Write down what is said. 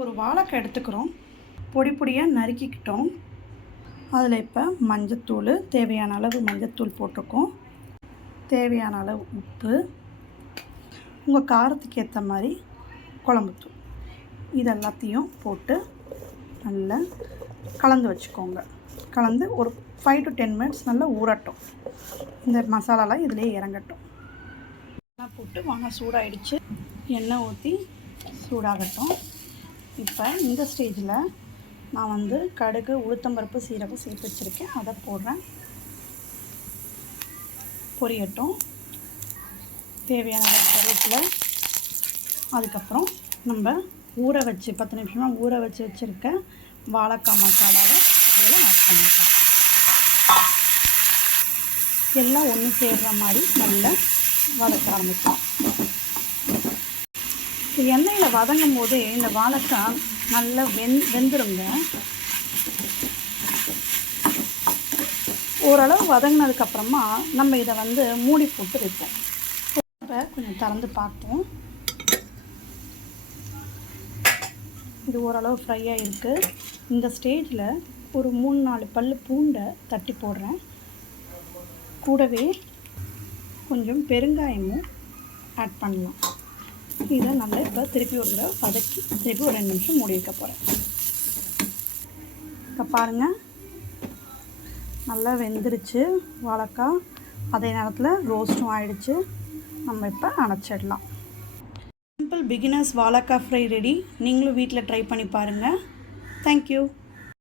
ஒரு வாழைக்காய் எடுத்துக்கிறோம். பொடி பொடியாக நறுக்கிக்கிட்டோம். அதில் இப்போ மஞ்சத்தூள் தேவையான அளவு மஞ்சத்தூள் போட்டிருக்கோம். தேவையான அளவு உப்பு. உங்கள் காரத்துக்கு ஏற்ற மாதிரி குழம்புத்தூள் இது எல்லாத்தையும் போட்டு நல்லா கலந்து வச்சுக்கோங்க. கலந்து ஒரு ஃபைவ் டு டென் மினிட்ஸ் நல்லா ஊறட்டும். இந்த மசாலாலாம் இதிலே இறங்கட்டும். எண்ணெய் போட்டு வாங்க சூடாகிடுச்சு எண்ணெய் ஊற்றி சூடாகட்டும். இப்போ இந்த ஸ்டேஜில் நான் வந்து கடுகு உளுத்தம்பருப்பு சீரகம் சேர்த்து வச்சுருக்கேன். அதை போடுறேன். பொரியட்டும். தேவையான அளவு கருவேப்பிலை. அதுக்கப்புறம் நம்ம ஊற வச்சு பத்து நிமிஷமாக ஊற வச்சு வச்சுருக்க வாழைக்காய் மசாலாவை இதில் ஆட் பண்ணிட்டோம் எல்லாம் ஒன்று சேர்ற மாதிரி நல்லா வதக்க ஆரம்பிக்கலாம். எண்ணெயில் வதங்கும் போது இந்த வாழைக்காய் நல்லா வெந் வெந்துருங்க. ஓரளவு வதங்கினதுக்கப்புறமா நம்ம இதை வந்து மூடி போட்டு வைப்போம். இப்போ கொஞ்சம் திறந்து பார்ப்போம். இது ஓரளவு ஃப்ரையாக இருக்குது இந்த ஸ்டேஜில் ஒரு மூணு நாலு பல் பூண்டை தட்டி போடுறேன். கூடவே கொஞ்சம் பெருங்காயமும் ஆட் பண்ணலாம். இதை நல்லா இப்போ திருப்பி ஒரு தடவை வதக்கி திருப்பி ஒரு ரெண்டு நிமிஷம் மூடி வைக்க போகிறேன் இப்போ பாருங்கள் நல்லா வெந்துருச்சு வாழைக்காய். அதே நேரத்தில் ரோஸ்ட்டும் ஆயிடுச்சு. நம்ம இப்போ அணைச்சிடலாம். சிம்பிள் பிகினர்ஸ் வாழைக்காய் ஃப்ரை ரெடி நீங்களும் வீட்டில் ட்ரை பண்ணி பாருங்கள் தேங்க்யூ